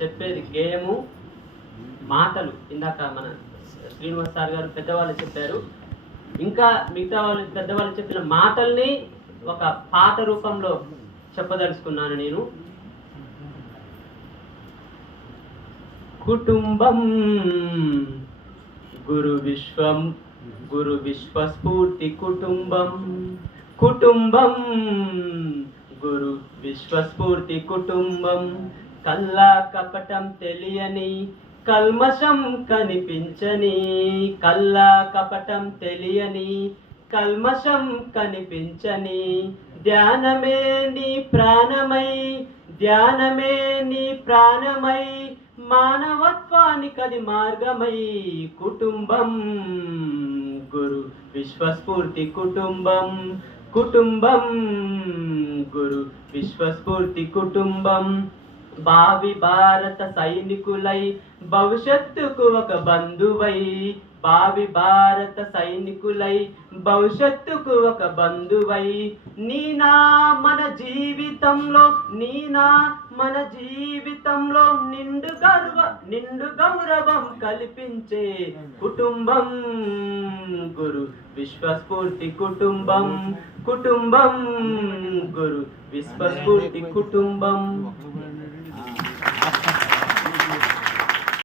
చెప్పేది గేయము, మాటలు. ఇందాక మన శ్రీనివాస్ సార్ గారు పెద్దవాళ్ళు చెప్పారు. ఇంకా మిగతా వాళ్ళు పెద్దవాళ్ళు చెప్పిన మాటల్ని ఒక పాట రూపంలో చెప్పదలుచుకున్నాను నేను. కుటుంబం గురు విశ్వస్ఫూర్తి కుటుంబం, కుటుంబం గురు విశ్వస్ఫూర్తి కుటుంబం. కల్లా కపటం తెలియని, కల్మషం కనిపించని, కల్లా కపటం తెలియని, కల్మషం కనిపించని, ధ్యానమే నీ ప్రాణమై, ధ్యానమే నీ ప్రాణమై, మానవత్వానికది మార్గమై. కుటుంబం గురు విశ్వస్ఫూర్తి కుటుంబం, కుటుంబం గురు విశ్వస్ఫూర్తి కుటుంబం. భావి భారత సైనికులై భవిష్యత్తుకు ఒక బంధువై, భావి భారత సైనికులై భవిష్యత్తుకు ఒక బంధువై, నీనా మన జీవితంలో, నీనా మన జీవితంలో నిండు గౌరవం కల్పించే కుటుంబం గురు విశ్వస్ఫూర్తి కుటుంబం, కుటుంబం గురు విశ్వస్ఫూర్తి కుటుంబం.